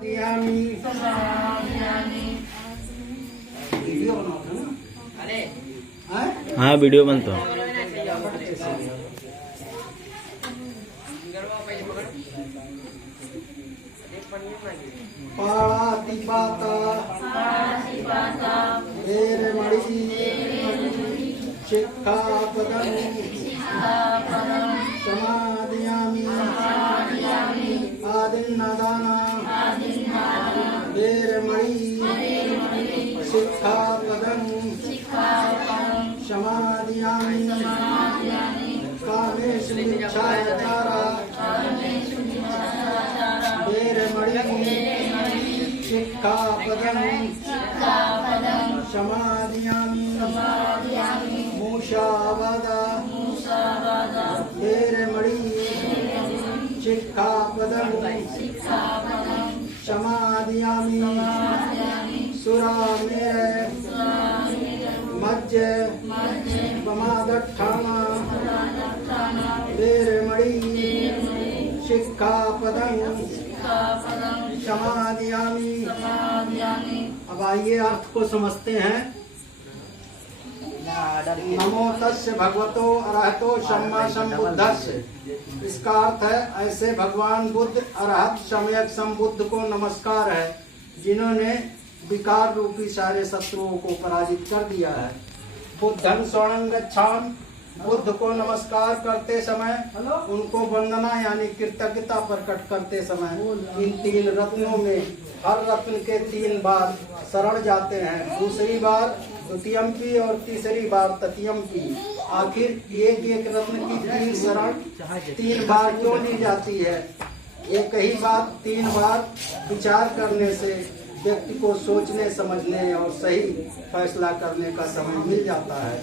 Video बनाते हैं ना? हाँ वीडियो बनता है। पाणातिपाता वेरमणि शिक्षापदं समादयामि आदिन्नदाना वेरमणि शिक्षापदं समादयामि कामेषु मिच्छाचारा वेरमणि शिक्षापदं समादयामि मूषावादा वेरमणि शिक्षापदं समादयामि सुरामेर मज्ज प्रमादठाना वेरमणि शिक्षापदं समादयामि। अब आइए अर्थ को समझते हैं। नमो तस्य भगवतो अरहतो सम्मा सम्बुद्धस्य। इसका अर्थ है ऐसे भगवान बुद्ध अरहत सम्यक संबुद्ध को नमस्कार है जिन्होंने विकार रूपी सारे शत्रुओं को पराजित कर दिया है। बुद्धं शरणं गच्छामि। बुद्ध को नमस्कार करते समय उनको वंदना यानी कृतज्ञता प्रकट करते समय इन तीन रत्नों में हर रत्न के 3 बार शरण जाते हैं, दूसरी बार द्वितीयम्पि और तीसरी बार तृतीयम्पि। आखिर एक रत्न की 3 शरण 3 बार क्यों ली जाती है? एक ही बात 3 बार विचार करने से व्यक्ति को सोचने समझने और सही फैसला करने का समय मिल जाता है।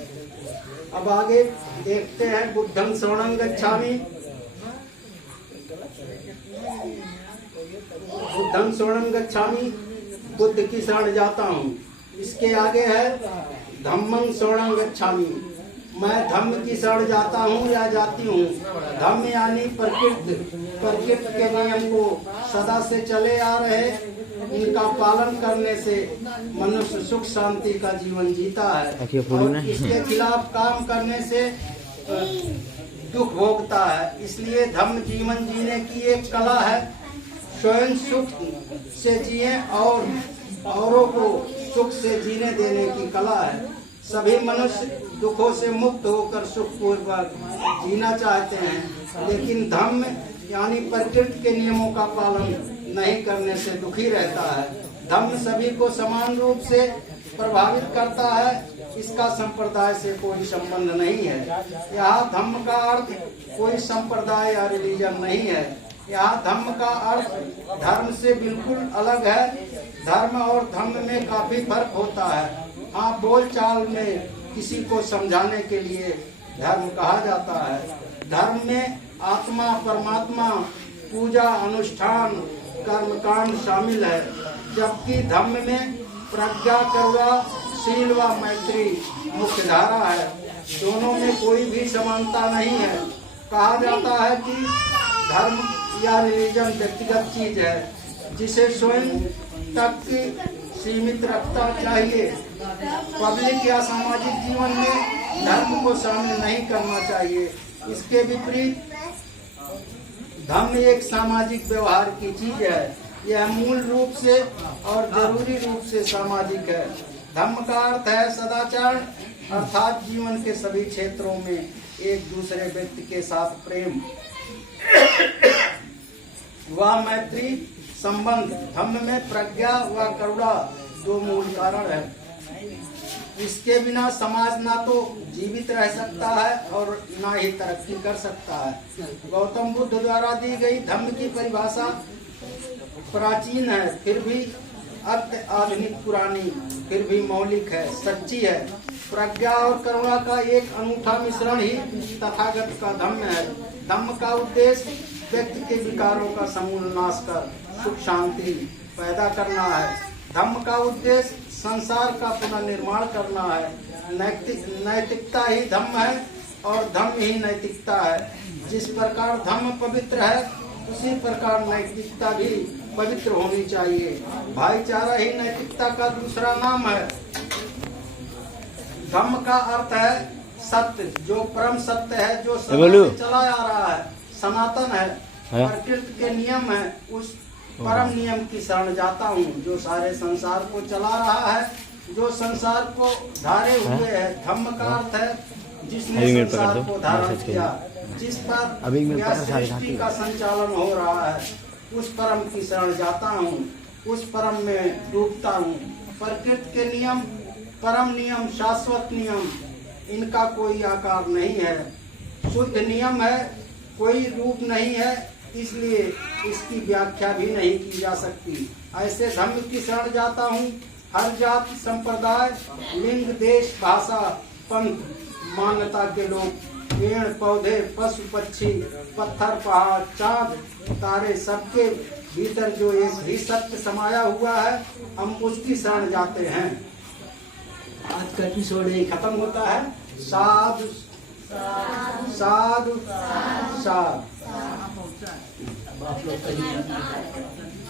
अब आगे देखते हैं। बुद्धं शरणं गच्छामि। बुद्धं शरणं गच्छामि, बुद्ध की शरण जाता हूँ। इसके आगे है धम्मं शरणं गच्छामि। मैं धम्म की शरण जाता हूँ या जाती हूँ। धम्म यानी प्रकृति के नियम को सदा से चले आ रहे, इनका पालन करने से मनुष्य सुख शांति का जीवन जीता है और इसके खिलाफ काम करने से दुख भोगता है। इसलिए धम्म जीवन जीने की एक कला है। स्वयं सुख से जिए और औरों को सुख से जीने देने की कला है। सभी मनुष्य दुखों से मुक्त होकर सुखपूर्वक जीना चाहते हैं, लेकिन धम्म यानी प्रकृति के नियमों का पालन नहीं करने से दुखी रहता है। धम्म सभी को समान रूप से प्रभावित करता है। इसका संप्रदाय से कोई संबंध नहीं है। यहाँ धम्म का अर्थ कोई संप्रदाय या रिलीजन नहीं है। यहाँ धम्म का अर्थ धर्म से बिल्कुल अलग है। धर्म और धम्म में काफी फर्क होता है। हाँ, बोलचाल में किसी को समझाने के लिए धर्म कहा जाता है। धर्म में आत्मा परमात्मा पूजा अनुष्ठान कर्मकांड शामिल है, जबकि धम्म में प्रज्ञा करुणा शील व मैत्री मुख्य धारा है। दोनों में कोई भी समानता नहीं है। कहा जाता है कि धर्म या रिलीजन व्यक्तिगत चीज है जिसे स्वयं तक सीमित रखना चाहिए। पब्लिक या सामाजिक जीवन में धर्म को शामिल नहीं करना चाहिए। इसके विपरीत धर्म एक सामाजिक व्यवहार की चीज है। यह मूल रूप से और जरूरी रूप से सामाजिक है। धर्म का अर्थ है सदाचार, अर्थात जीवन के सभी क्षेत्रों में एक दूसरे व्यक्ति के साथ प्रेम व मैत्री संबंध। धर्म में प्रज्ञा व करुणा 2 मूल कारण है। इसके बिना समाज ना तो जीवित रह सकता है और ना ही तरक्की कर सकता है। गौतम बुद्ध द्वारा दी गई धर्म की परिभाषा प्राचीन है, फिर भी अत्य आधुनिक पुरानी, फिर भी मौलिक है, सच्ची है। प्रज्ञा और करुणा का एक अनूठा मिश्रण ही तथागत का धम्म है। धम्म का उद्देश्य व्यक्ति के विकारों का समूल नाश कर सुख शांति पैदा करना है। धम्म का उद्देश्य संसार का पुनर्निर्माण करना है। नैतिकता ही धम्म है और धम्म ही नैतिकता है। जिस प्रकार धम्म पवित्र है, उसी प्रकार नैतिकता भी पवित्र होनी चाहिए। भाईचारा ही नैतिकता का दूसरा नाम है। धम्म का अर्थ है सत्य, जो परम सत्य है, जो सदा से चला आ रहा है, सनातन है, प्रकृति के नियम है। उस परम नियम की शरण जाता हूँ जो सारे संसार को चला रहा है, जो संसार को धारे हुए है। धम्म का अर्थ है जिसने संसार को धारण किया, जिस पर सृष्टि का संचालन हो रहा है, उस परम की शरण जाता हूँ, उस परम में डूबता हूँ। प्रकृति के नियम, परम नियम, शाश्वत नियम, इनका कोई आकार नहीं है, शुद्ध नियम है, कोई रूप नहीं है, इसलिए इसकी व्याख्या भी नहीं की जा सकती। ऐसे धम्म की शरण जाता हूँ। हर जाति, संप्रदाय, लिंग, देश, भाषा, पंथ, मान्यता के लोग, पेड़ पौधे, पशु पक्षी, पत्थर पहाड़, चांद तारे, सबके भीतर जो एक ही सत्य समाया हुआ है, हम उसकी शरण जाते हैं। आज का एपिसोड यही खत्म होता है। साधु साधु साधु।